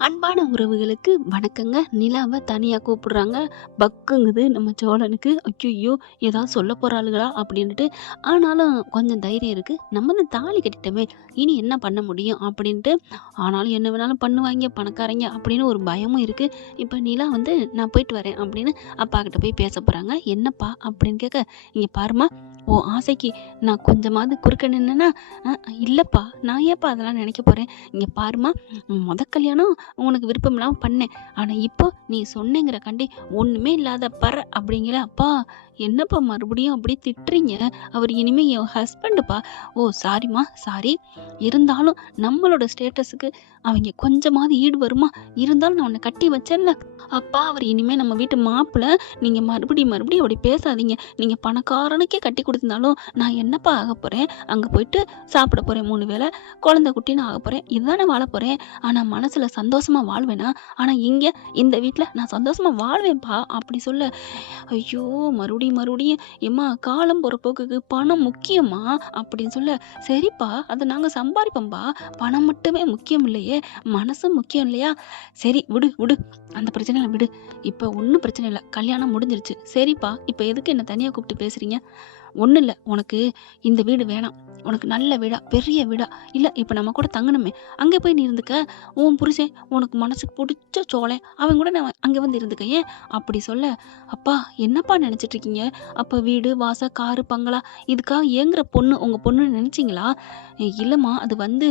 அன்பான உறவுகளுக்கு வணக்கங்க. நிலாவ தனியா கூப்பிடுறாங்க. பக்குங்குது நம்ம சோழனுக்கு. ஐய்யய்யோ! ஏதாவது சொல்ல போறாளுகளா? அப்படின்ட்டு. ஆனாலும் கொஞ்சம் தைரியம் இருக்கு. நம்ம தான் தாலி கட்டிட்டோமே! இனி என்ன பண்ண முடியும்? அப்படின்ட்டு. ஆனாலும் என்ன வேணாலும் பண்ணுவாய்ங்க பணக்காரங்க அப்படின்னு ஒரு பயமும் இருக்கு. இப்ப நிலா வந்து நான் போயிட்டு வரேன் அப்படின்னு அப்பாகிட்ட போய் பேச போறாங்க. என்னப்பா? அப்படின்னு கேட்க, இங்க பாரும்மா, உன் ஆசைக்கு நான் கொஞ்சமாவது குறுக்க நின்னேன்னா, அ இல்லப்பா, நான் ஏன்ப்பா அதெல்லாம் நினைக்க போறேன்? இங்க பாரும்மா, கல்யாணம் உனக்கு விருப்பம் இல்லாம பண்ணேன். ஆனா இப்போ நீ சொன்னேங்கிறக்காண்டி ஒண்ணுமே இல்லாத பற அப்படிங்கிற. அப்பா, என்னப்பா மறுபடியும் அப்படியே திட்டுறீங்க? அவர் இனிமே என் ஹஸ்பண்டுப்பா. ஓ சாரிம்மா, சாரி. இருந்தாலும் நம்மளோட ஸ்டேட்டஸுக்கு அவங்க கொஞ்சமாவது ஈடு வருமா? இருந்தாலும் நான் உன்னை கட்டி வச்சேன்ல. அப்பா, அவர் இனிமே நம்ம வீட்டு மாப்பிள. நீங்க மறுபடியும் மறுபடியும் அப்படி பேசாதீங்க. நீங்க பணக்காரனுக்கே கட்டி கொடுத்திருந்தாலும் நான் என்னப்பா ஆகப் போறேன்? அங்க போயிட்டு சாப்பிட போறேன் 3 வேளை. குழந்தை குட்டின்னு ஆகப் போறேன். இதுதானே வாழப் போறேன். ஆனா மனசுல சந்தோஷமா வாழ்வேனா? ஆனா இங்க இந்த வீட்ல நான் சந்தோஷமா வாழ்வேன்ப்பா அப்படி சொல்ல, ஐயோ! மறுபடியும் மறுபடியும் எம்மா, காலம் போற போக்குக்கு பணம் முக்கியமா? அப்படின்னு சொல்ல, சரிப்பா, அத நாங்க சம்பாரிப்போம்பா. பணம் மட்டுமே முக்கியம் இல்லையே, மனசும் முக்கியம் இல்லையா? சரி விடு விடு. அந்த பிரச்சனையில விடு. இப்ப ஒண்ணும் பிரச்சனை இல்ல. கல்யாணம் முடிஞ்சிருச்சு. சரிப்பா, இப்ப எதுக்கு என்ன தனியா கூப்பிட்டு பேசுறீங்க? ஒண்ணும் இல்ல. உனக்கு இந்த வீடு வேணாம். உனக்கு நல்ல வீடா, பெரிய வீடா, இல்ல இப்ப நம்ம கூட தங்கணுமே, அங்க போய் நீ இருந்துக்க. உன் புருஷன் உனக்கு மனசுக்கு புடிச்ச சோழன். அவன் கூட நான் அங்க வந்து இருந்துக்க. ஏன்? அப்படி சொல்ல, அப்பா என்னப்பா நெனச்சிட்டு இருக்கீங்க? அப்ப வீடு, வாசல், காரு, பங்களா இதுக்காக ஏங்குற பொண்ணு உங்க பொண்ணுன்னு நெனச்சீங்களா? இல்லம்மா, அது வந்து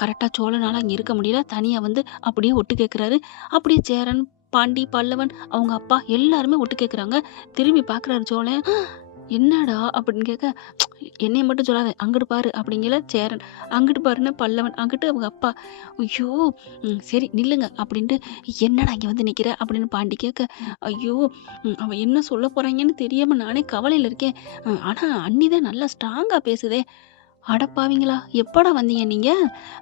கரெக்ட்டா சோழனால அங்க இருக்க முடியல. தனியா வந்து அப்படியே ஒட்டு கேட்குறாரு. அப்படியே சேரன், பாண்டி, பல்லவன், அவங்க அப்பா எல்லாருமே ஒட்டு கேட்குறாங்க. திரும்பி பார்க்குறாரு சோழன். என்னடா? அப்படின்னு கேட்க, என்னைய மட்டும் சொல்லாத, அங்கிட்டு பாரு அப்படிங்கல சேரன். அங்கிட்டு பாருன்னா பல்லவன். அங்கிட்டு அவங்க அப்பா. ஐயோ! சரி நில்லுங்க அப்படின்ட்டு, என்னடா இங்க வந்து நிக்கிற? அப்படின்னு பாண்டி கேட்க, ஐயோ! அவன் என்ன சொல்ல போறாங்கன்னு தெரியாம நானே கவலையில இருக்கேன். ஆனா அண்ணி தான் நல்லா ஸ்ட்ராங்கா பேசுதே. அடப்பாவிங்களா! எப்படா வந்தீங்க நீங்க?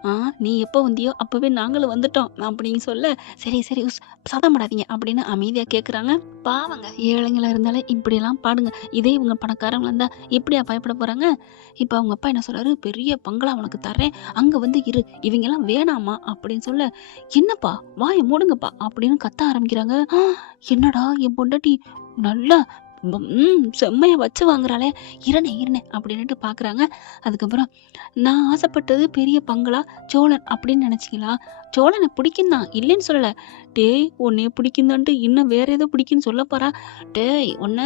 ஆ நீ எப்போ வந்தியோ அப்பவே நாங்களும் வந்துட்டோம் அப்படின்னு சொல்ல, சரி சரி சத்தம் போடாதீங்க அப்படின்னு அமைதியா கேட்குறாங்க. பாவங்க, ஏழைங்களா இருந்தாலே இப்படியெல்லாம் பாடுங்க. இதே இவங்க பணக்காரங்களா இருந்தா எப்படியா பயப்பட போறாங்க? இப்ப அவங்க அப்பா என்ன சொல்றாரு, பெரிய பங்களா உனக்கு தர்றேன். அங்க வந்து இரு. இவங்கலாம் வேணாமா அப்படின்னு சொல்ல, என்னப்பா வாய மூடுங்கப்பா அப்படின்னு கத்த ஆரம்பிக்கிறாங்க. என்னடா என் பொண்டாட்டி நல்லா செம்மையா வச்சு வாங்குறாளே! இருனே இருனே அப்படின்னுட்டு பார்க்குறாங்க. அதுக்கப்புறம், நான் ஆசைப்பட்டது பெரிய பங்களா, சோழன் அப்படின்னு நினைச்சீங்களா? சோழன பிடிக்கும் தான், இல்லைன்னு சொல்லல. டேய், உன்னைய பிடிக்கும் தான்ட்டு இன்னும் வேற ஏதோ பிடிக்குன்னு சொல்ல போறா. டேய் உன்ன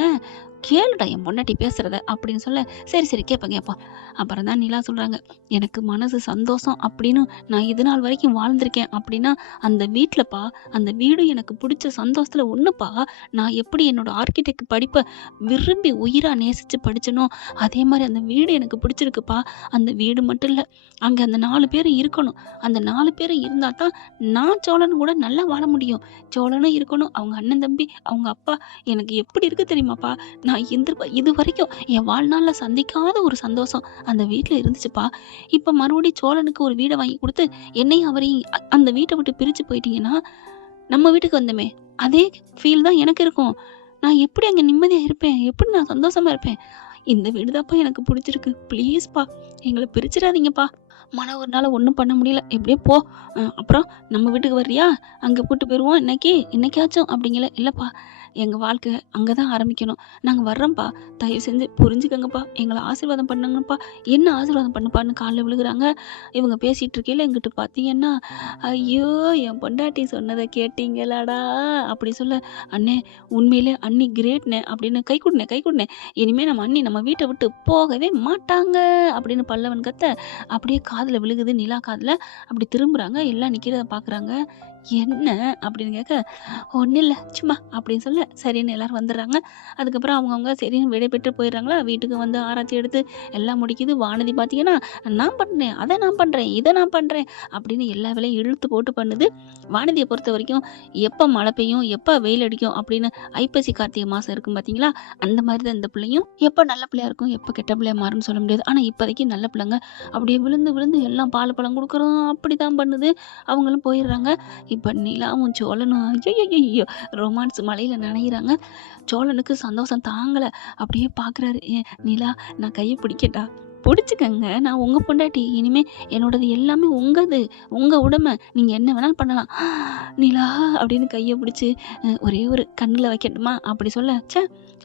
கேளுடா என் பொண்டாட்டி பேசுறத அப்படின்னு சொல்ல, சரி சரி கேட்பேன் கேட்போம். அப்புறம் தான் நிலா சொல்றாங்க, எனக்கு மனசு சந்தோஷம் அப்படின்னு நான் இது நாள் வரைக்கும் வாழ்ந்திருக்கேன் அப்படின்னா, அந்த வீட்லப்பா, அந்த வீடு எனக்கு பிடிச்ச சந்தோஷத்துல ஒண்ணுப்பா. நான் எப்படி என்னோட ஆர்க்கிடெக்ட் படிப்ப விரும்பி உயிரா நேசிச்சு படிச்சேனோ, அதே மாரி அந்த வீடு எனக்கு பிடிச்சிருக்குப்பா. அந்த வீடு மட்டும் இல்ல, அங்க அந்த 4 பேரு இருக்கணும். அந்த 4 பேரு இருந்தா தான் நான் சோழன் கூட நல்லா வாழ முடியும். சோழனும் இருக்கணும், அவங்க அண்ணன், தம்பி, அவங்க அப்பா. எனக்கு எப்படி இருக்கு தெரியுமாப்பா? நான் இதுவரைக்கும் என் வாழ்நாள்ல சந்திக்காத ஒரு சந்தோஷம் அந்த வீட்ல இருந்துச்சுப்பா. இப்ப மறுபடியும் சோழனுக்கு ஒரு வீட வாங்கி குடுத்து, என்னையும் அவரையும் அந்த வீட்ட விட்டு பிரிச்சு போயிட்டீங்கன்னா, நம்ம வீட்டுக்கு வந்தோமே, அதே ஃபீல் தான் எனக்கு இருக்கும். நான் எப்படி அங்க நிம்மதியா இருப்பேன்? எப்படி நான் சந்தோஷமா இருப்பேன்? இந்த வீடு தான்ப்பா எனக்கு புடிச்சிருக்கு. ப்ளீஸ்ப்பா, எங்கள பிரிச்சிடாதீங்கப்பா. ஒரு நாள் ஒண்ணும் பண்ண முடியல. எப்படியோ போ. அப்புறம் நம்ம வீட்டுக்கு வர்றியா? அங்க கூட்டு போயிருவோம் இன்னைக்கு, இன்னைக்காச்சும் அப்படிங்கல. இல்லப்பா, எங்க வாழ்க்கை அங்க தான் ஆரம்பிக்கணும். நாங்க வர்றோம்ப்பா. தயவு செஞ்சு புரிஞ்சுக்கங்கப்பா. எங்கள ஆசீர்வாதம் பண்ணுங்கப்பா. என்ன ஆசீர்வாதம் பண்ணுப்பான்னு கால்ல விழுகுறாங்க. இவங்க பேசிட்டு இருக்கையில இங்கிட்டு பார்த்தீங்கன்னா, ஐயோ! என் பொண்டாட்டி சொன்னத கேட்டீங்களாடா? அப்படி சொல்ல, அண்ணே உண்மையிலே அண்ணி கிரேட்ண்ணே அப்படின்னு கை குடுண்ணே, கை குடுண்ணே. இனிமே நம்ம அண்ணி நம்ம வீட்ட விட்டு போகவே மாட்டாங்க அப்படின்னு பல்லவன் கத்த, அப்படியே காதுல விழுகுது நிலா காதுல. அப்படி திரும்புறாங்க. எல்லாம் நிக்கிறத பார்க்குறாங்க. என்ன அப்படின்னு கேட்க, ஒண்ணும் இல்ல சும்மா அப்படின்னு சொல்ல, சரின்னு எல்லாரும் வந்துடுறாங்க. அதுக்கப்புறம் அவங்கவங்க சரின்னு விடைபெற்று போயிடுறாங்களா. வீட்டுக்கு வந்து ஆராத்தி எடுத்து எல்லாம் முடிக்குது. வானதி பார்த்தீங்கன்னா, நான் பண்ணேன், அதை நான் பண்றேன், இதை நான் பண்றேன் அப்படின்னு எல்லா வேலையும் இழுத்து போட்டு பண்ணுது. வானதியை பொறுத்த வரைக்கும் எப்ப மழை பெய்யும், எப்ப வெயில் அடிக்கும் அப்படின்னு ஐப்பசி கார்த்திகை மாசம் இருக்கும் பார்த்தீங்களா, அந்த மாதிரி தான் இந்த பிள்ளையும். எப்ப நல்ல பிள்ளையா இருக்கும், எப்ப கெட்ட பிள்ளையா மாறும்னு சொல்ல முடியாது. ஆனா இப்போதைக்கு நல்ல பிள்ளைங்க. அப்படியே விழுந்து விழுந்து எல்லாம் பால் பழம் குடுக்குறோம் அப்படிதான் பண்ணுது. அவங்களும் போயிடுறாங்க. இப்ப நிலாவும் சோழனும் ஐயையையோ! ரொமான்ஸ் மழையில நனையிறாங்க. சோழனுக்கு சந்தோஷம் தாங்கல. அப்படியே பார்க்குறாரு. நிலா, நான் கைய பிடிக்கட்டா? புடிச்சுக்கங்க. நான் உங்க பொண்டாட்டி. இனிமே என்னோடது எல்லாமே உங்கது. உங்க உடைமை. நீங்க என்ன வேணாலும் பண்ணலாம். நிலா அப்படின்னு கைய பிடிச்சு ஒரே ஒரு கண்ணுல வைக்கட்டுமா? அப்படி சொல்ல, ச்சே!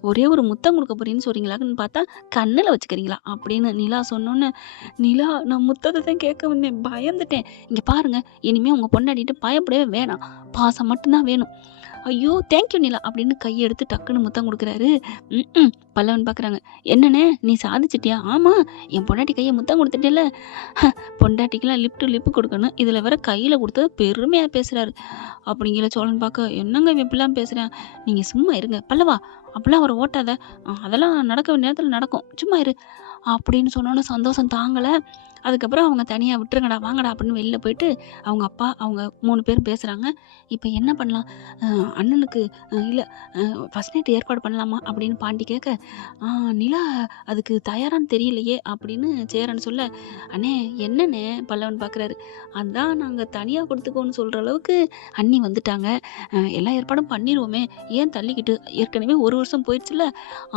ஒரே ஒரு முத்தம் குடுக்க போறேன்னு சொல்றீங்களான்னு பார்த்தா, கண்ணுல வச்சுக்கிறீங்களா? அப்படின்னு நிலா சொன்னோனே, நிலா நான் முத்தத்த தான் கேட்க வந்தேன். பயந்துட்டேன். இங்க பாருங்க, இனிமே உங்க பொண்டாட்டிட்ட பயப்படவே வேணாம். பாசம் மட்டும் தான் வேணும். ஐயோ! தேங்க் யூ நிலா அப்படின்னு கைய எடுத்து டக்குன்னு முத்தம் குடுக்குறாரு. பல்லவன் பார்க்குறாங்க. என்னண்ணே நீ சாதிச்சிட்டியா? ஆமா, என் பொண்டாட்டி கைய முத்தம் குடுத்துட்டேல்ல. பொண்டாட்டிக்கெல்லாம் லிப் டு லிப் குடுக்கணும். இதுல வேற கையில குடுத்தது பெருமையா பேசுறாரு. அப்படிங்கிற சோழன் பார்க்க, என்னங்க இவன் இப்படிலாம் பேசுறான்? நீங்க சும்மா இருங்க. பல்லவா அப்படிலாம் அவர ஓட்டாத. அதெல்லாம் நடக்க வேண்டிய நேரத்துல நடக்கும். சும்மா இரு. அப்படின்னு சொன்னோனே சந்தோஷம் தாங்கல. அதுக்கப்புறம் அவங்க தனியா விட்டுருங்கடா, வாங்கடா அப்படின்னு வெளில போயிட்டு, அவங்க அப்பா, அவங்க 3 பேரும் பேசுறாங்க. இப்ப என்ன பண்ணலாம்? அண்ணனுக்கு இல்ல ஃபர்ஸ்ட் நைட் ஏற்பாடு பண்ணலாமா? அப்படின்னு பாண்டி கேட்க, நிலா அதுக்கு தயாரான்னு தெரியலையே அப்படின்னு சேரன் சொல்ல, அண்ணே என்னண்ணே பல்லவன் பார்க்குறாரு. அதான் நாங்க தனியா கொடுத்துக்கோன்னு சொல்ற அளவுக்கு அண்ணி வந்துட்டாங்க. எல்லா ஏற்பாடும் பண்ணிருவோமே, ஏன் தள்ளிக்கிட்டு? ஏற்கனவே 1 வருஷம் போயிடுச்சுல்ல.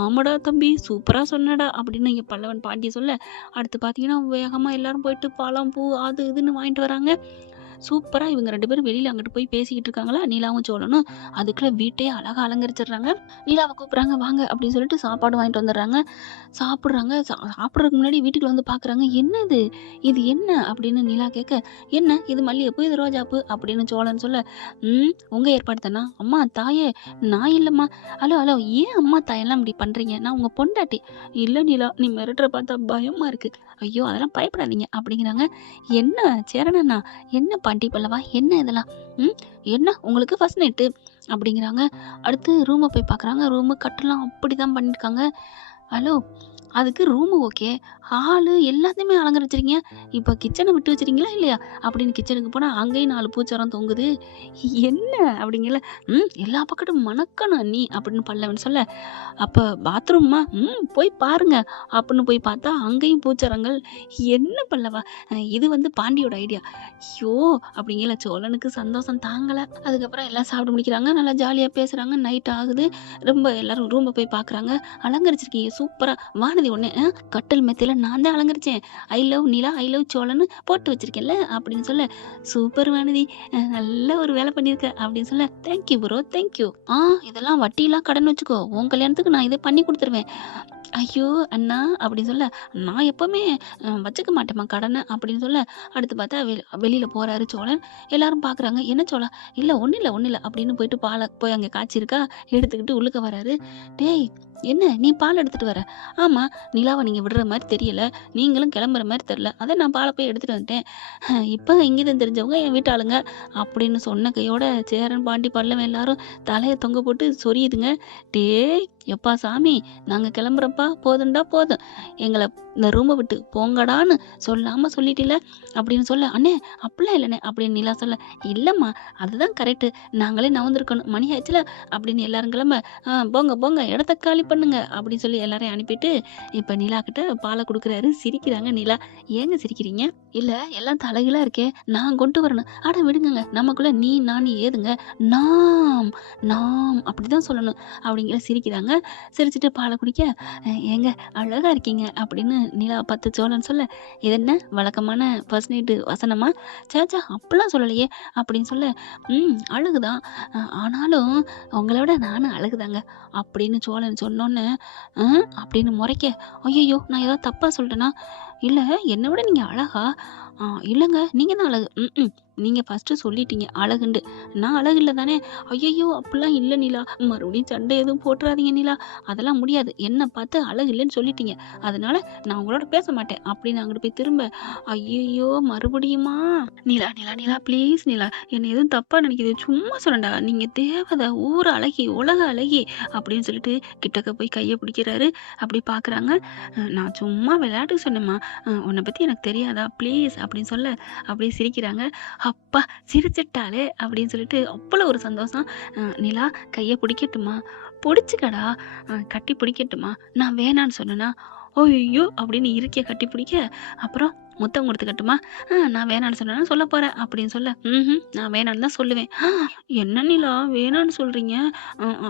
ஆமாடா தம்பி, சூப்பரா சொன்னடா அப்படின்னு இங்க பல்லவன் பாண்டி சொல்ல, அடுத்து பார்த்தீங்கன்னா வேகமா எல்லாரும் போயிட்டு பழம், பூ அது இதுன்னு வாங்கிட்டு வராங்க. சூப்பரா இவங்க 2 பேரும் வெளியில அங்கிட்டு போய் பேசிக்கிட்டு இருக்காங்களா, நிலாவும் சோழனும். அதுக்குள்ள வீட்டையே அழகா அலங்கரிச்சிடுறாங்க. நிலாவை கூப்பிடுறாங்க வாங்க அப்படின்னு சொல்லிட்டு சாப்பாடு வாங்கிட்டு வந்துடுறாங்க. சாப்பிடுறாங்க. சாப்பிட்றதுக்கு முன்னாடி வீட்டுக்குள்ள வந்து பார்க்குறாங்க. என்னது இது என்ன அப்படின்னு நிலா கேட்க, என்ன இது மல்லிகைப்பூ, இது ரோஜாப்பூ அப்படின்னு சோழன் சொல்ல, உங்க ஏற்பாடு தானா? அம்மா தாயே நான் இல்லைம்மா. ஹலோ ஹலோ ஏன் அம்மா தாயெல்லாம் இப்படி பண்றீங்க? நான் உங்க பொண்டாட்டி. இல்ல நிலா நீ மிரட்டுற பார்த்தா பயமா இருக்கு. ஐயோ அதெல்லாம் பயப்படாதீங்க அப்படிங்கிறாங்க. என்ன சேரணண்ணா, என்ன பாண்டி பல்லவா, என்ன இதெல்லாம்? என்ன உங்களுக்கு ஃபர்ஸ்ட் நைட்டு அப்படிங்கிறாங்க. அடுத்து ரூமை போய் பார்க்குறாங்க. ரூமு கட்டெல்லாம் அப்படிதான் பண்ணியிருக்காங்க. ஹலோ அதுக்கு ரூமு ஓகே, ஹாலு எல்லாத்தையுமே அலங்கரிச்சிருக்கீங்க. இப்போ கிச்சனை விட்டு வச்சிருக்கீங்களா இல்லையா? அப்படின்னு கிச்சனுக்கு போனால் அங்கேயும் 4 பூச்சரம் தொங்குது. என்ன அப்படிங்கல, எல்லா பக்கட்டும் மணக்கணும் நீ அப்படின்னு பல்லவன் சொல்ல, அப்போ பாத்ரூம்மா போய் பாருங்க அப்படின்னு போய் பார்த்தா அங்கேயும் பூச்சரங்கள். என்ன பல்லவா இது வந்து பாண்டியோட ஐடியா. ஐயோ அப்படிங்கல சோழனுக்கு சந்தோஷம் தாங்கலை. அதுக்கப்புறம் எல்லாம் சாப்பிட்டு முடிக்கிறாங்க. நல்லா ஜாலியாக பேசுகிறாங்க. நைட் ஆகுது. ரொம்ப எல்லாரும் ரூமை போய் பார்க்குறாங்க. அலங்கரிச்சிருக்கீங்க சூப்பராக. வானதி ஒன்று கட்டல் மெத்தையில் நான் தான் அலங்கரித்தேன். I love Nila, I love சோழன்னு போட்டு வச்சிருக்கேன்ல அப்படின்னு சொல்ல, சூப்பர் வானதி, நல்ல ஒரு வேலை பண்ணியிருக்க அப்படின்னு சொல்ல, தேங்க்யூ ப்ரோ தேங்க்யூ. இதெல்லாம் வட்டியெல்லாம் கடன் வச்சுக்கோ, உன் கல்யாணத்துக்கு நான் இதை பண்ணி கொடுத்துருவேன். ஐயோ அண்ணா அப்படின்னு சொல்ல, நான் எப்போவுமே வச்சுக்க மாட்டேம்மா கடனை அப்படின்னு சொல்ல, அடுத்து பார்த்தா வெளியில் போகிறாரு சோழன். எல்லாரும் பார்க்குறாங்க. என்ன சோழா? இல்லை ஒன்றும் இல்லை ஒன்றும் இல்லை அப்படின்னு போயிட்டு பாலை போய் அங்கே காய்ச்சிருக்கா எடுத்துக்கிட்டு உள்ளுக்க வராரு. டேய் என்ன நீ பால் எடுத்துகிட்டு வர? ஆமாம், நிலாவை நீங்கள் விடுற மாதிரி தெரியல, நீங்களும் கிளம்புற மாதிரி தெரில, அதை நான் பாலை போய் எடுத்துகிட்டு வந்துட்டேன். இப்போ இங்கேதான் தெரிஞ்சவங்க என் வீட்டாளுங்க அப்படின்னு சொன்ன கையோட சேரன் பாண்டி பல்லவன் எல்லாரும் தலையை தொங்க போட்டு சொரியுதுங்க. டேய் எப்பா சாமி, நாங்கள் கிளம்புறப்பா, போதும்டா போதும், எங்களை இந்த ரூமை விட்டு போங்கடான்னு சொல்லாமல் சொல்லிட்டில அப்படின்னு சொல்ல, அண்ணே அப்படிலாம் இல்லைண்ணே அப்படின்னு நிலா சொல்ல, இல்லைம்மா அதுதான் கரெக்டு, நாங்களே நவந்திருக்கணும், மணி ஆச்சுல அப்படின்னு எல்லாரும் கிளம்ப, போங்க போங்க இடத்த காலி பண்ணுங்க அப்படின்னு சொல்லி எல்லாரையும் அனுப்பிட்டு இப்போ நிலா கிட்ட பாலை கொடுக்குறாரு. சிரிக்கிறாங்க. நிலா ஏங்க சிரிக்கிறீங்க? இல்லை எல்லாம் தலைகளாக இருக்கே, நான் கொண்டு வரணும். அட விடுங்க, நமக்குள்ள நீ நான் ஏதுங்க, நாம் நாம் அப்படிதான் சொல்லணும் அப்படிங்கிற சிரிக்கிறாங்க. சிரிச்சுட்டு பாலை குடிக்க, ஏங்க அழகா இருக்கீங்க அப்படின்னு நிலா பார்த்து சோழன் சொல்ல, இது என்ன வழக்கமான ஃபர்ஸ்ட் நைட்டு வசனமா? சேச்சா அப்படிலாம் சொல்லலையே அப்படின்னு சொல்ல, அழகுதான், ஆனாலும் உங்களை விட நானும் அழகுதாங்க அப்படின்னு சோழன் சொன்னோன்னு அப்படின்னு முறைக்க, ஐயோ நான் ஏதாவது தப்பா சொல்லிட்டேனா? இல்லை என்னை விட நீங்கள் அழகா? இல்லைங்க நீங்கள் தான் அழகு. நீங்கள் ஃபஸ்ட்டு சொல்லிட்டீங்க அழகுண்டு, நான் அழகு இல்லை தானே? ஐயையோ அப்படிலாம் இல்லை நிலா, மறுபடியும் சண்டை எதுவும் போட்டுறாதீங்க நிலா, அதெல்லாம் முடியாது, என்னை பார்த்து அழகு இல்லைன்னு சொல்லிட்டீங்க, அதனால நான் உங்களோட பேச மாட்டேன் அப்படின்னு அங்கிட்டு போய் திரும்ப, ஐயையோ மறுபடியுமா? நிலா நிலா நிலா ப்ளீஸ் நிலா, என்னை எதுவும் தப்பாக நினைக்கிது, சும்மா சொல்லண்டா, நீங்கள் தேவதை, ஊர் அழகி, உலக அழகி அப்படின்னு சொல்லிட்டு கிட்டக்க போய் கையை பிடிக்கிறாரு. அப்படி பார்க்குறாங்க. நான் சும்மா விளையாட்டுக்கு சொன்னேம்மா, உன்னை பற்றி எனக்கு தெரியாதா ப்ளீஸ் அப்படின்னு சொல்ல, அப்படியே சிரிக்கிறாங்க. அப்பா சிரிச்சிட்டாலே அப்படின்னு சொல்லிட்டு அவ்வளோ ஒரு சந்தோஷம். நிலா கையை பிடிக்கட்டுமா? பிடிச்சிக்கடா, கட்டி பிடிக்கட்டுமா? நான் வேணான்னு சொன்னேன்னா? ஐயோ அப்படின்னு இருக்கைய கட்டி பிடிக்க, அப்புறம் முத்தம் கொடுத்துக்கட்டுமா? நான் வேணான்னு சொன்னேன்னா சொல்லப் போறேன் அப்படின்னு சொல்ல, நான் வேணான்னு தான் சொல்லுவேன். என்ன நிலா வேணான்னு சொல்றீங்க?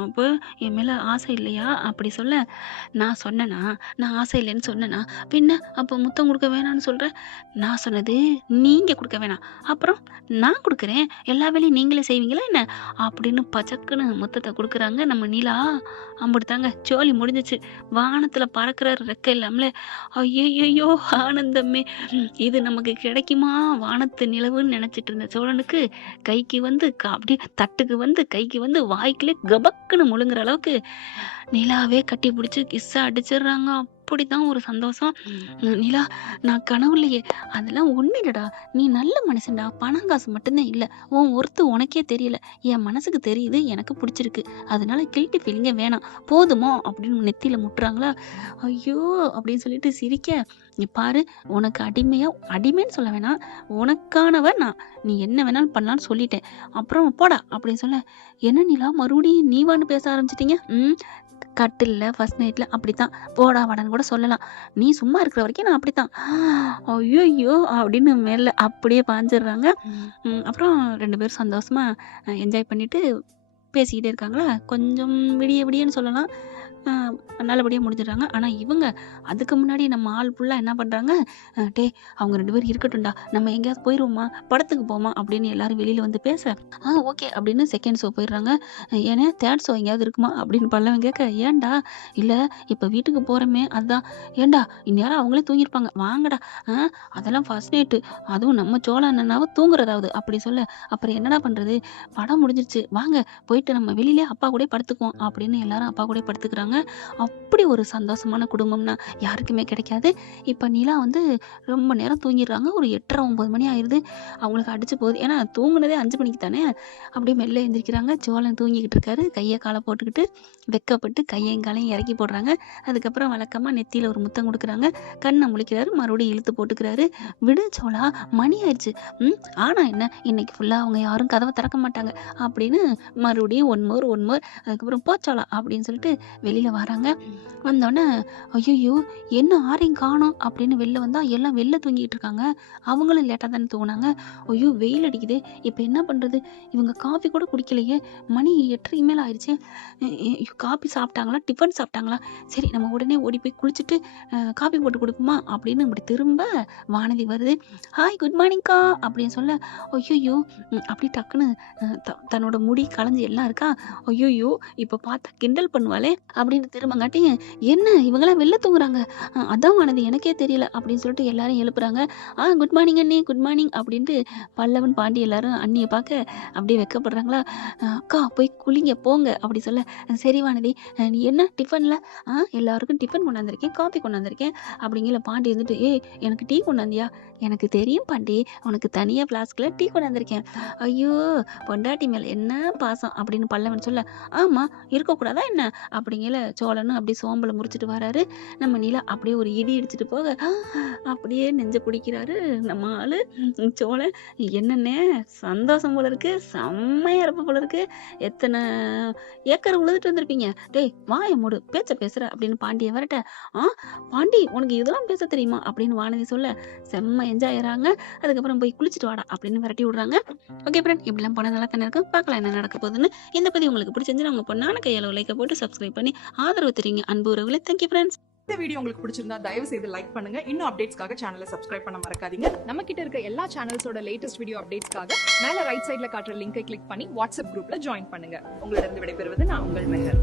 அப்ப என் மேல ஆசை இல்லையா?" அப்படி சொல்ல, நான் சொன்னேனா? நான் ஆசை இல்லைன்னு சொன்னேனா? பின்ன அப்ப முத்தம் குடுக்க வேணான்னு சொல்ற? நான் சொன்னது நீங்க குடுக்க வேணாம். அப்புறம் நான் குடுக்குறேன். எல்லா வேலையும் நீங்களே செய்வீங்களா என்ன? அப்படின்னு பச்சக்குன்னு முத்தத்த குடுக்குறாங்க நம்ம நிலா. அம்புட்டுதாங்க சோலி முடிஞ்சுச்சு. வானத்துல பறக்குறாரு ரெக்க இல்லாமலே. ஐயையோ! ஆனந்தமே! இது நமக்கு கிடைக்குமா? வானத்து நிலவுன்னு நெனச்சிட்டு இருந்த சோழனுக்கு, கைக்கு வந்து அப்படியே தட்டுக்கு வந்து, கைக்கு வந்து வாய்க்குள்ளே கபக்குன்னு முழுங்குற அளவுக்கு நிலாவே கட்டி பிடிச்சு கிஸ்ஸ அடிச்சிடுறாங்க. அப்படிதான் ஒரு சந்தோஷம். நிலா, நான் கனவுலயே அதெல்லாம் ஒண்ணு இல்லடா. நீ நல்ல மனுஷன்டா. பணம் காசு மட்டும்தான் இல்ல. உன் ஒர்த்து உனக்கே தெரியல. என் மனசுக்கு தெரியுது. எனக்கு பிடிச்சிருக்கு. அதனால கில்ட்டி ஃபீலிங்கே வேணாம். போதுமா? அப்படின்னு நெத்தியில முட்டுறாங்களா? ஐயோ! அப்படின்னு சொல்லிட்டு சிரிக்க, இங்க பாரு உனக்கு அடிமைன்னு சொல்ல வேணாம். உனக்கானவன் நான். நீ என்ன வேணாலும் பண்ணலான்னு சொல்லிட்டேன். அப்புறம் போடா அப்படின்னு சொல்ல, என்ன நிலா மறுபடியும் நீ வான்னு பேச ஆரம்பிச்சிட்டீங்க? கட்டில்ல ஃபர்ஸ்ட் நைட்ல அப்படித்தான். போடா வாடான்னு கூட சொல்லலாம். நீ சும்மா இருக்கிற வரைக்கும் நான் அப்படித்தான். ஐய்யய்யோ! அப்படின்னு மேல அப்படியே பாய்ஞ்சிடுறாங்க. அப்புறம் 2 பேரும் சந்தோஷமா என்ஜாய் பண்ணிட்டு பேசிக்கிட்டே இருக்காங்களா, கொஞ்சம் விடிய விடியன்னு சொல்லலாம். நல்லபடியா முடிஞ்சிடுறாங்க. ஆனா இவங்க அதுக்கு முன்னாடி நம்ம ஆள் ஃபுல்லா என்ன பண்றாங்க, டேய் அவங்க 2 பேரும் இருக்கட்டும்டா. நம்ம எங்கேயாவது போயிருவோமா? படத்துக்கு போமா? அப்படின்னு எல்லாரும் வெளியில வந்து பேச, ஓகே அப்படின்னு செகண்ட் ஷோ போயிடுறாங்க. ஏன்னா தேர்ட் ஷோ எங்கேயாவது இருக்குமா? அப்படின்னு பல்லவன் கேட்க, ஏன்டா? இல்ல இப்ப வீட்டுக்கு போறோமே அதான். ஏன்டா இந்நேரம் அவங்களே தூங்கியிருப்பாங்க. வாங்கடா. அதெல்லாம் ஃபர்ஸ்ட் நைட்டு. அதுவும் நம்ம சோழ அண்ணனாவ தூங்குறதாவது அப்படி சொல்ல, அப்புறம் என்னடா பண்றது? படம் முடிஞ்சிருச்சு. வாங்க போயிட்டு நம்ம வெளியிலே அப்பா கூடயே படுத்துக்குவோம் அப்படின்னு எல்லாரும் அப்பா கூடயே படுத்துக்கிறாங்க. அப்படி ஒரு சந்தோஷமான குடும்பம்னா யாருக்குமே கிடைக்காது. இப்ப நிலா வந்து ரொம்ப நேரம் தூங்கிடுறாங்க. ஒரு 8:30, 9 மணி ஆயிருது. அவங்களுக்கு அடிச்சு போகுது. ஏன்னா தூங்குனதே 5 மணிக்கு தானே. அப்படியே மெல்ல எந்திரிக்கிறாங்க. சோழன் தூங்கிக்கிட்டு இருக்காரு. கைய கால போட்டுக்கிட்டு வெட்கப்பட்டு கையையும் காலையும் இறக்கி போடுறாங்க. அதுக்கப்புறம் வழக்கமா நெத்தியில ஒரு முத்தம் கொடுக்குறாங்க. கண்ணை முழிக்கிறாரு. மறுபடியும் இழுத்து போட்டுக்கிறாரு. விடு சோழா, மணி ஆயிடுச்சு. ஆனா என்ன, இன்னைக்கு ஃபுல்லா அவங்க யாரும் கதவை திறக்க மாட்டாங்க அப்படின்னு மறுபடியும் ஒன் மோர். அதுக்கப்புறம் போச்சோளா அப்படின்னு சொல்லிட்டு வெளியில வராங்க. வந்தோடனே ஐயோ என்ன ஆரையும் காணோம் அப்படின்னு வெளில வந்தா எல்லாம் வெளில தூங்கிட்டு இருக்காங்க. அவங்களும் லேட்டாக தானே தூங்கினாங்க. ஐயோ வெயில் அடிக்குது, இப்போ என்ன பண்றது? இவங்க காஃபி கூட குடிக்கலையே, மணி 8:30 மேல ஆயிடுச்சு. காஃபி சாப்பிட்டாங்களா, டிஃபன் சாப்பிட்டாங்களா? சரி நம்ம உடனே ஓடி போய் குளிச்சுட்டு காஃபி போட்டு கொடுப்போமா அப்படின்னு இப்படி திரும்ப வானதி வருது. ஹாய் குட் மார்னிங்க்கா அப்படின்னு சொல்ல, ஐயோ அப்படி டக்குன்னு தன்னோட முடி களைஞ்சு எல்லாம் இருக்கா. ஐயோ இப்போ பார்த்தா கிண்டல் பண்ணுவாளே அப்படின்னு திரும்பங்காட்டி, என்ன இவங்கெல்லாம் வெளில தூங்குறாங்க, அதான் வானதி எனக்கே தெரியல அப்படின்னு சொல்லிட்டு எல்லாரும் எழுப்புறாங்க. குட் மார்னிங் அண்ணி, குட் மார்னிங் அப்படின்ட்டு பல்லவன் பாண்டி எல்லாரும் அண்ணியை பார்க்க அப்படியே வெக்கப்படுறாங்களா. அக்கா போய் குளிங்க போங்க அப்படி சொல்ல, சரி வானதி நீ என்ன டிஃபன்ல? எல்லாருக்கும் டிஃபன் கொண்டாந்துருக்கேன், காஃபி கொண்டாந்துருக்கேன் அப்படிங்கிற பாண்டி இருந்துட்டு, எனக்கு டீ கொண்டாந்தியா? எனக்கு தெரியும் பாண்டி, உனக்கு தனியாக ஃப்ளாஸ்கில் டீ கொண்டாந்துருக்கேன். ஐயோ பொண்டாட்டி மேலே என்ன பாசம் அப்படின்னு பல்லவன் சொல்ல, ஆமாம் இருக்கக்கூடாதா என்ன அப்படிங்கிற சோழனும் அப்படியே சோம்பலை முறிச்சிட்டு வராரு. நம்ம நிலா அப்படியே ஒரு இடி இடிச்சிட்டு போக அப்படியே நெஞ்ச பிடிக்கிறாரு நம்ம ஆளு சோழன். என்னென்ன சந்தோஷம் போல இருக்கு, செம்மையா இருப்ப போல இருக்கு. எத்தனை ஏக்கர் உழுதுட்டு வந்திருப்பீங்க. டேய் வாய மூடு, பேச்ச பேசுற அப்படின்னு பாண்டிய வரட்ட, பாண்டி உனக்கு இதெல்லாம் பேச தெரியுமா அப்படின்னு வானதி சொல்ல, செம்ம என்ஜாய் ஆகிறாங்க. அதுக்கப்புறம் போய் குளிச்சுட்டு வாடா அப்படின்னு விரட்டி விடுறாங்க. ஓகே ஃப்ரெண்ட், இப்படிலாம் போனால் நல்லா தானே இருக்கும். பார்க்கலாம் என்ன நடக்க போகுதுன்னு. இந்த பதிவு உங்களுக்கு பிடிச்சிருந்துச்சுன்னா உங்க பொண்ணான கையால் லைக்கை போட்டு சப்ஸ்கிரைப் பண்ணி ஆதரவு தெரியுங்க அன்பு உறவுகளே. Thank you friends. இந்த வீடியோ உங்களுக்கு பிடிச்சிருந்தா தயவு செய்து லைக் பண்ணுங்க. இன்னும் அப்டேட்ஸ்க்காக சேனலை சப்ஸ்கிரைப் பண்ண மறக்காதீங்க. நம்ம கிட்ட இருக்க எல்லா சேனல்ஸோட லேட்டஸ்ட் வீடியோ அப்டேட்ஸ்க்காக மேல ரைட் சைடுல காட்டுற லிங்கை கிளிக் பண்ணி வாட்ஸ்அப் குரூப்ல ஜாயின் பண்ணுங்க. உங்களிடம் விடைபெறுவது நான் உங்கள் மெஹர்.